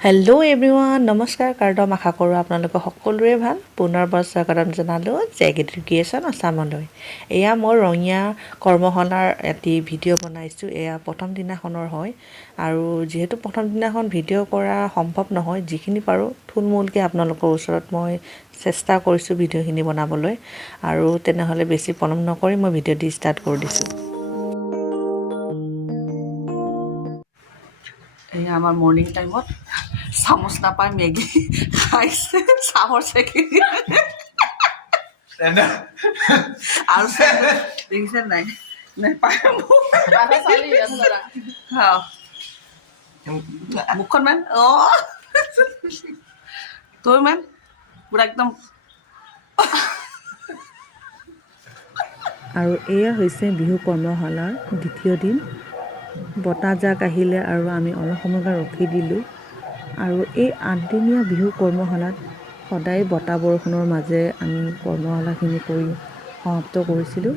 Hello' everyone, নমস্কাৰ কাৰ্ডম। আশা কৰোঁ আপোনালোকৰ সকলোৰে ভাল। পুনৰবাৰ স্বাগতম জনালোঁ জেগ এডুকেশ্যন আছামলৈ। এয়া মই ৰঙীয়া কৰ্মশালাৰ এটি ভিডিঅ' বনাইছোঁ। এয়া প্ৰথম দিনাখনৰ হয় আৰু যিহেতু প্ৰথম দিনাখন ভিডিঅ' কৰা সম্ভৱ নহয়, যিখিনি পাৰোঁ থুলমূলকৈ আপোনালোকৰ ওচৰত মই চেষ্টা কৰিছোঁ ভিডিঅ'খিনি বনাবলৈ। আৰু তেনেহ'লে বেছি পলম নকৰি মই ভিডিঅ'টি ষ্টাৰ্ট কৰি দিছোঁ। এয়া আমাৰ মৰ্ণিং টাইমত চামুচ নাপায় মেগী খাইছে, চাহৰ চেকি আৰু দেখিছে নাই নেপায় মুখখন মান তই মান পুৰা একদম। আৰু এয়া হৈছে বিহু কৰ্মশালাৰ দ্বিতীয় দিন। বতাহজাক আহিলে আৰু আমি অলপ সময় ৰখি দিলোঁ। আৰু এই 8দিনীয়া বিহু কৰ্মশালাত সদায় বতাহ বৰষুণৰ মাজেৰে আমি কৰ্মশালাখিনি কৰি সমাপ্ত কৰিছিলোঁ।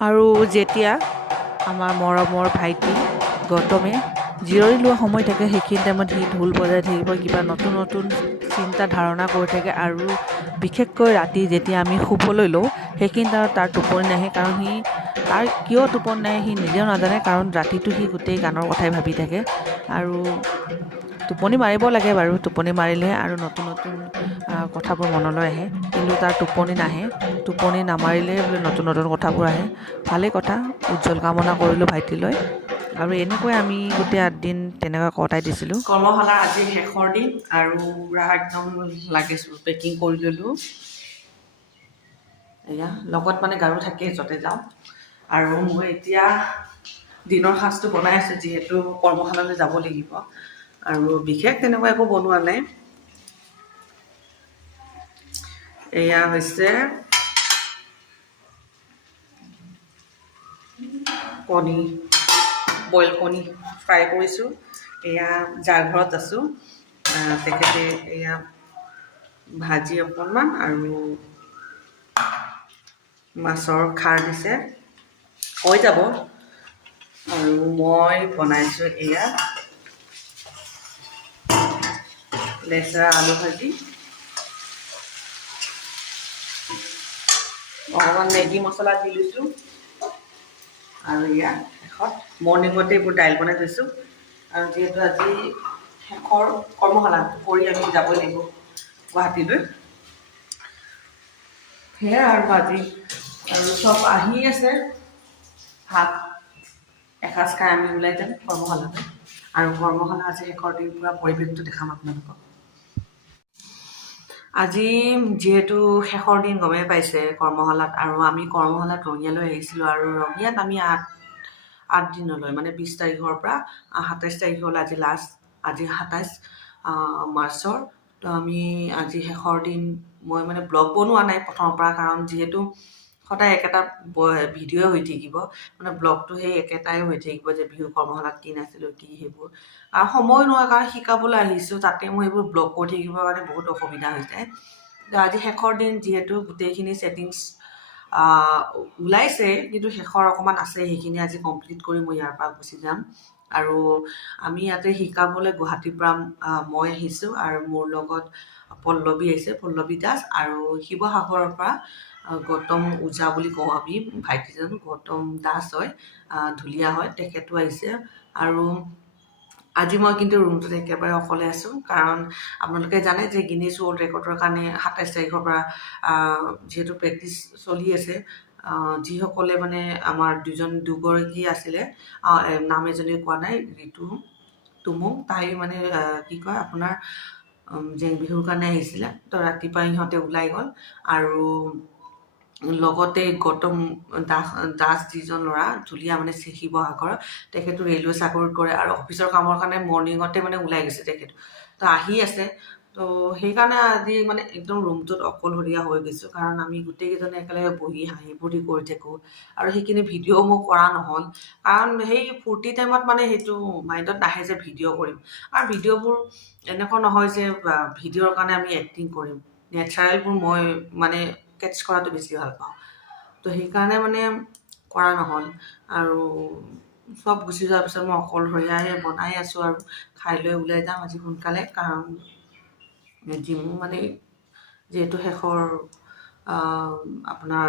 আৰু যেতিয়া আমাৰ মৰমৰ ভাইটি গৌতমে জিৰণি লোৱা সময় থাকে, সেইখিনি টাইমত সি ঢোল বজাই থাকিব, কিবা নতুন নতুন চিন্তা ধাৰণা কৰি থাকে। আৰু বিশেষকৈ ৰাতি যেতিয়া আমি শুবলৈ লওঁ, সেইখিনি টাইমত তাৰ টোপনি নাহে। কাৰণ তাৰ কিয় টোপনি নাহে সি নিজেও নাজানে, কাৰণ ৰাতিটো সি গোটেই গানৰ কথাই ভাবি থাকে। আৰু টোপনি মাৰিব লাগে বাৰু, টোপনি মাৰিলেহে আৰু নতুন নতুন কথাবোৰ মনলৈ আহে। কিন্তু তাৰ টোপনি নাহে, টোপনি নামাৰিলে বোলে নতুন নতুন কথাবোৰ আহে। ভালেই কথা, উজ্জ্বল কামনা কৰিলোঁ ভাইটিলৈ। আৰু এনেকৈ আমি গোটেই 8 দিন তেনেকৈ কটাই দিছিলোঁ। কৰ্মশালাৰ আজি শেষৰ দিন আৰু পূৰা একদম লাগিছোঁ, পেকিং কৰি ল'লোঁ। এয়া লগত মানে গাৰু থাকেই য'তে যাওঁ। আৰু মই এতিয়া দিনৰ সাঁজটো বনাই আছোঁ, যিহেতু কৰ্মশালালৈ যাব লাগিব। আৰু বিশেষ তেনেকুৱা একো বনোৱা নাই। এয়া হৈছে কণী, বইল কণী ফ্ৰাই কৰিছোঁ। এয়া যাৰ ঘৰত আছোঁ তেখেতে এয়া ভাজি অকণমান আৰু মাছৰ খাৰ দিছে, হৈ যাব। আৰু মই বনাইছোঁ এয়া লেচেৰা আলু ভাজি, অকণমান মেগী মছলা দি লৈছোঁ। আৰু এয়া শেষত মৰ্ণিঙতে এইবোৰ দাইল বনাই থৈছোঁ। আৰু যিহেতু আজি শেষৰ কৰ্মশালা কৰি আমি যাবই লাগিব গুৱাহাটীলৈ, সেয়া আৰু আজি আৰু চব আহি আছে। ভাত এসাঁজ খাই আমি ওলাই যাম কৰ্মশালালৈ। আৰু কৰ্মশালা আজি শেষৰ দিন, পূৰা পৰিৱেশটো দেখাম আপোনালোকক। আজি যিহেতু শেষৰ দিন গমেই পাইছে কৰ্মশালাত, আৰু আমি কৰ্মশালাত ৰঙিয়ালৈ আহিছিলোঁ। আৰু ৰঙিয়াত আমি 8 দিনলৈ, মানে 20 তাৰিখৰ পৰা 27 তাৰিখলৈ আজি লাষ্ট, আজি 27 মাৰ্চৰ। তো আমি আজি শেষৰ দিন, মই মানে ব্লগ বনোৱা নাই প্ৰথমৰ পৰা, কাৰণ যিহেতু সদায় একেটা ভিডিঅ'ই হৈ থাকিব, মানে ব্লগটো সেই একেটাই হৈ থাকিব যে বিহু কৰ্মশালাত কি নাছিলোঁ কি সেইবোৰ, আৰু সময় নহয় কাৰণ শিকাবলৈ আহিছোঁ, তাতে মই এইবোৰ ব্লগ কৰি থাকিবৰ কাৰণে বহুত অসুবিধা হৈ যায়। তো আজি শেষৰ দিন যিহেতু গোটেইখিনি ছেটিংছ ওলাইছে, কিন্তু শেষৰ অকণমান আছে, সেইখিনি আজি কমপ্লিট কৰি মই ইয়াৰ পৰা গুচি যাম। আৰু আমি ইয়াতে শিকাবলৈ গুৱাহাটীৰ পৰা মই আহিছোঁ, আৰু মোৰ লগত পল্লৱী আহিছে, পল্লৱী দাস, আৰু শিৱসাগৰৰ পৰা গৌতম ওজা বুলি কওঁ আমি, ভাইটিজন গৌতম দাস হয়, ঢুলীয়া হয়, তেখেতো আহিছে। আৰু আজি মই কিন্তু ৰুমটোত একেবাৰে অকলে আছোঁ, কাৰণ আপোনালোকে জানে যে গিনিজ ৱৰ্ল্ড ৰেকৰ্ডৰ কাৰণে 27 তাৰিখৰ পৰা যিহেতু প্ৰেক্টিচ চলি আছে, যিসকলে মানে আমাৰ দুগৰাকী আছিলে, নাম এজনী কোৱা নাই, ঋতু তুমুং, তাই মানে কি কয় আপোনাৰ জেং বিহুৰ কাৰণে আহিছিলে। তো ৰাতিপুৱা ইহঁতে ওলাই গ'ল, আৰু লগতে গৌতম দাস যিজন ল'ৰা ঢুলীয়া, মানে শিৱসাগৰৰ, তেখেতো ৰেলৱে চাকৰিত কৰে, আৰু অফিচৰ কামৰ কাৰণে মৰ্ণিঙতে মানে ওলাই গৈছে তেখেত। তো আহি আছে, তো সেইকাৰণে আজি মানে একদম ৰুমটোত অকলশৰীয়া হৈ গৈছোঁ, কাৰণ আমি গোটেইকেইজনে একেলগে বহি হাঁহি ফূৰ্তি কৰি থাকোঁ। আৰু সেইখিনি ভিডিঅ' মোৰ কৰা নহ'ল, কাৰণ সেই ফূৰ্তি টাইমত মানে সেইটো মাইণ্ডত নাহে যে ভিডিঅ' কৰিম। আৰু ভিডিঅ'বোৰ এনেকুৱা নহয় যে ভিডিঅ'ৰ কাৰণে আমি এক্টিং কৰিম, নেচাৰেলবোৰ মই মানে কেটচ কৰাটো বেছি ভাল পাওঁ। তো সেইকাৰণে মানে কৰা নহ'ল। আৰু চব গুচি যোৱাৰ পিছত মই অকলশৰীয়াহে বনাই আছোঁ, আৰু খাই লৈ ওলাই যাম আজি সোনকালে, কাৰণ জিমো মানে যিহেতু শেষৰ আপোনাৰ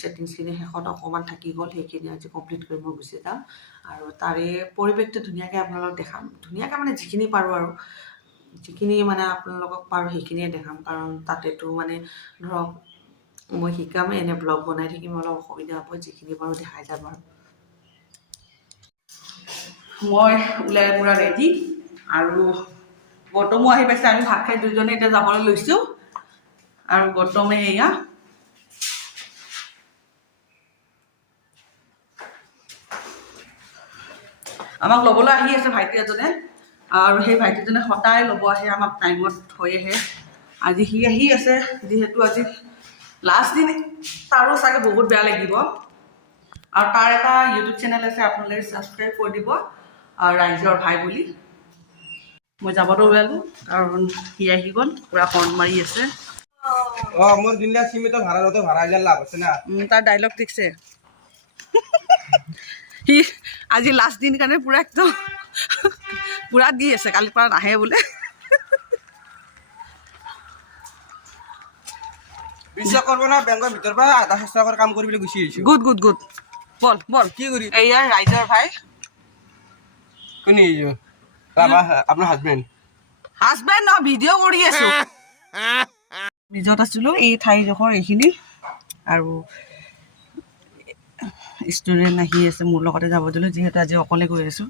ছেটিংছখিনি শেষত অকণমান থাকি গ'ল, সেইখিনি আজি কমপ্লিট কৰি মই গুচি যাম। আৰু তাৰে পৰিৱেশটো ধুনীয়াকৈ আপোনালোকক দেখাম, ধুনীয়াকৈ মানে যিখিনি পাৰোঁ, আৰু যিখিনি মানে আপোনালোকক পাৰোঁ সেইখিনিয়ে দেখাম, কাৰণ তাতেতো মানে ধৰক মই শিকাম, এনে ব্লগ বনাই থাকিম, অলপ অসুবিধা হ'ব, যিখিনি পাৰোঁ দেখাই যাম। আৰু মই ওলাই পূৰা ৰেডি, আৰু গৌতমো আহি পাইছে, আমি ভাত খাই দুজনে এতিয়া যাবলৈ লৈছোঁ। আৰু গৌতমে এয়া আমাক ল'বলৈ আহি আছে ভাইটি এজনে, আৰু সেই ভাইটিজনে সদায় ল'ব আহে, আমাক টাইমত থৈ আহে। আজি সি আহি আছে, যিহেতু আজি লাষ্ট দিন, তাৰো চাগে বহুত বেয়া লাগিব। আৰু তাৰ এটা ইউটিউব চেনেল আছে, আপোনালোকে ছাবস্ক্ৰাইব কৰি দিব, ৰাইজৰ ভাই বুলি। মই যাবতো ওলালোঁ, কাৰণ সি আহি গ'ল, পূৰা হৰ্ণ মাৰি আছে। মোৰ দিনটা চিমেণ্ট ভাড়া লাভ আছে না। তাৰ ডাইলগ ঠিকছে। সি আজি লাষ্ট দিন কাৰণে পূৰা একদম পূৰা দি আছে, কালিৰ পৰা নাহে বোলে। বিশ্বাস কৰিব না, বেংকৰ ভিতৰৰ পৰা আধা চেষ্টা কাম কৰিবলৈ গুচি আহিছোঁ। গুড গুড গুড, বল বল, কি কৰি এয়া ৰাইজৰ ভাই। কোনে আপোনাৰ হাজবেণ্ড? হাজবেণ্ড নহয়, ভিডিঅ' কৰি আছো। নিজত আছিলোঁ, এই ঠাইডোখৰ এইখিনি, আৰু ষ্টুডেণ্ট আহি আছে, মোৰ লগতে যাব দিলোঁ, যিহেতু আজি অকলে গৈ আছোঁ।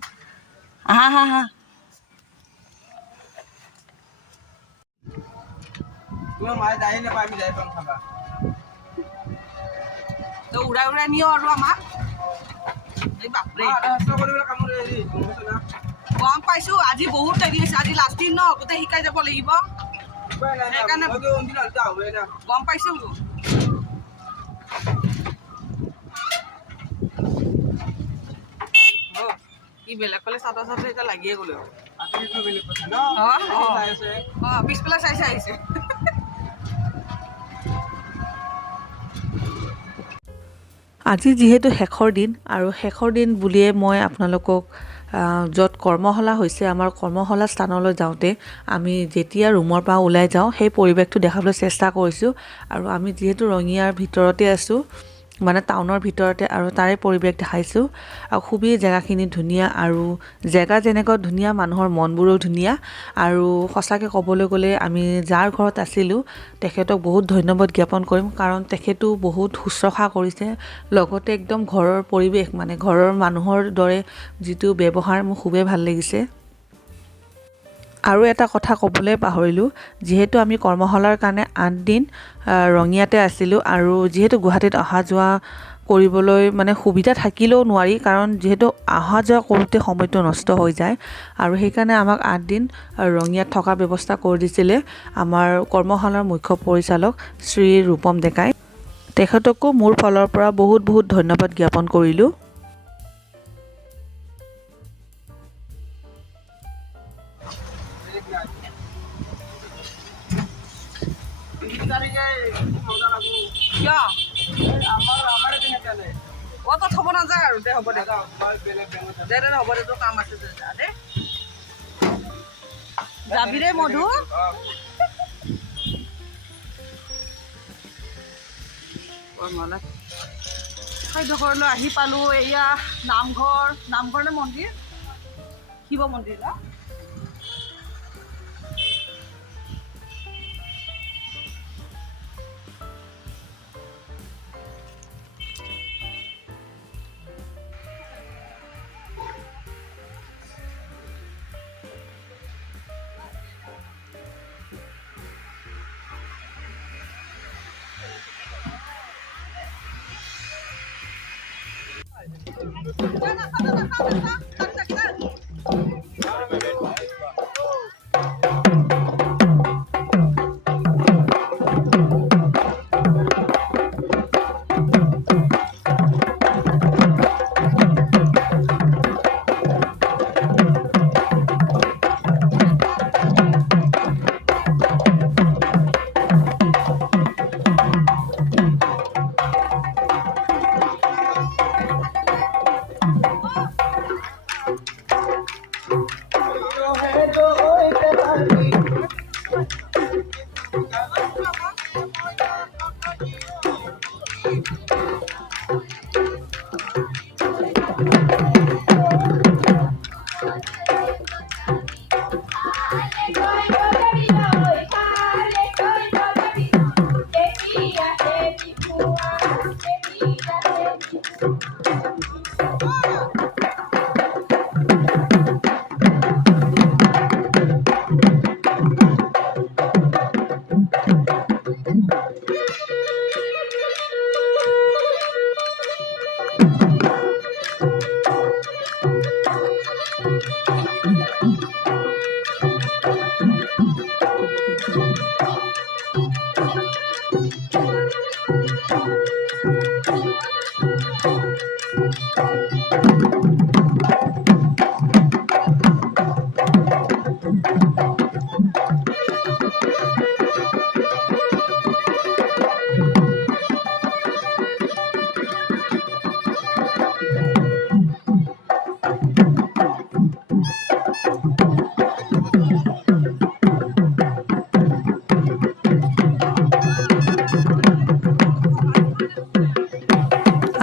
আহা হা হা, তোমাৰ মায়ে যায়ে নাপায়, আমি যাই পাম খাবা। তো উৰাই উৰাই নিও আৰু আমাক। এই বাপৰে, গম পাইছোঁ, আজি বহুত দেৰি হৈছে, আজি লাষ্ট দিন ন, গোটেই শিকাই যাব লাগিব, সেইকাৰণে গম পাইছোঁ। কি বেলেগ পালে চাদৰ চাদৰ এতিয়া লাগিয়ে গ'লে, পিছফালে চাই চাই আহিছে। আজি যিহেতু শেষৰ দিন আৰু শেষৰ দিন বুলিয়ে মই আপোনালোকক য'ত কৰ্মশালা হৈছে আমাৰ কৰ্মশালা স্থানলৈ যাওঁতে আমি যেতিয়া ৰুমৰ পৰা ওলাই যাওঁ সেই পৰিৱেশটো দেখাবলৈ চেষ্টা কৰিছোঁ আৰু আমি যিহেতু ৰঙিয়াৰ ভিতৰতে আছোঁ মানে টাউনৰ ভিতৰতে আৰু তাৰে পৰিৱেশ দেখাইছোঁ আৰু খুবেই জেগাখিনি ধুনীয়া আৰু জেগা যেনেকৈ ধুনীয়া মানুহৰ মনবোৰো ধুনীয়া আৰু সঁচাকৈ ক'বলৈ গ'লে আমি যাৰ ঘৰত আছিলোঁ তেখেতক বহুত ধন্যবাদ জ্ঞাপন কৰিম কাৰণ তেখেতো বহুত শুশ্ৰূষা কৰিছে লগতে একদম ঘৰৰ পৰিৱেশ মানে ঘৰৰ মানুহৰ দৰে যিটো ব্যৱহাৰ মোৰ খুবেই ভাল লাগিছে আৰু এটা কথা ক'বলৈ পাহৰিলোঁ যিহেতু আমি কৰ্মশালাৰ কাৰণে 8 দিন ৰঙিয়াতে আছিলোঁ আৰু যিহেতু গুৱাহাটীত অহা যোৱা কৰিবলৈ মানে সুবিধা থাকিলেও নোৱাৰি কাৰণ যিহেতু অহা যোৱা কৰোঁতে সময়টো নষ্ট হৈ যায় আৰু সেইকাৰণে আমাক 8 দিন ৰঙিয়াত থকাৰ ব্যৱস্থা কৰি দিছিলে আমাৰ কৰ্মশালাৰ মুখ্য পৰিচালক শ্ৰী ৰূপম ডেকাই তেখেতকো মোৰ ফালৰ পৰা বহুত বহুত ধন্যবাদ জ্ঞাপন কৰিলোঁ অত থব নাযায় আৰু দে হ'ব দে হ'ব দে তোৰ কাম আছে দে যাবি ৰে মধু খাদ্যঘৰলৈ আহি পালোঁ এয়া নামঘৰ নে মন্দিৰ শিৱ মন্দিৰ ন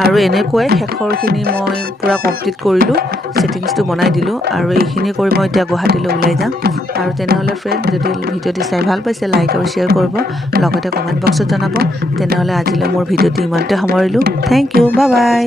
আৰু এনেকৈ শেষৰখিনি মই পূৰা কমপ্লিট কৰিলোঁ ছেটিংছটো বনাই দিলোঁ আৰু এইখিনি কৰি মই এতিয়া গুৱাহাটীলৈ ওলাই যাম আৰু তেনেহ'লে ফ্ৰেণ্ড যদি ভিডিঅ'টি চাই ভাল পাইছে লাইক আৰু শ্বেয়াৰ কৰিব লগতে কমেণ্ট বক্সত জনাব তেনেহ'লে আজিলৈ মোৰ ভিডিঅ'টি ইমানতে সামৰিলোঁ থেংক ইউ বাই বাই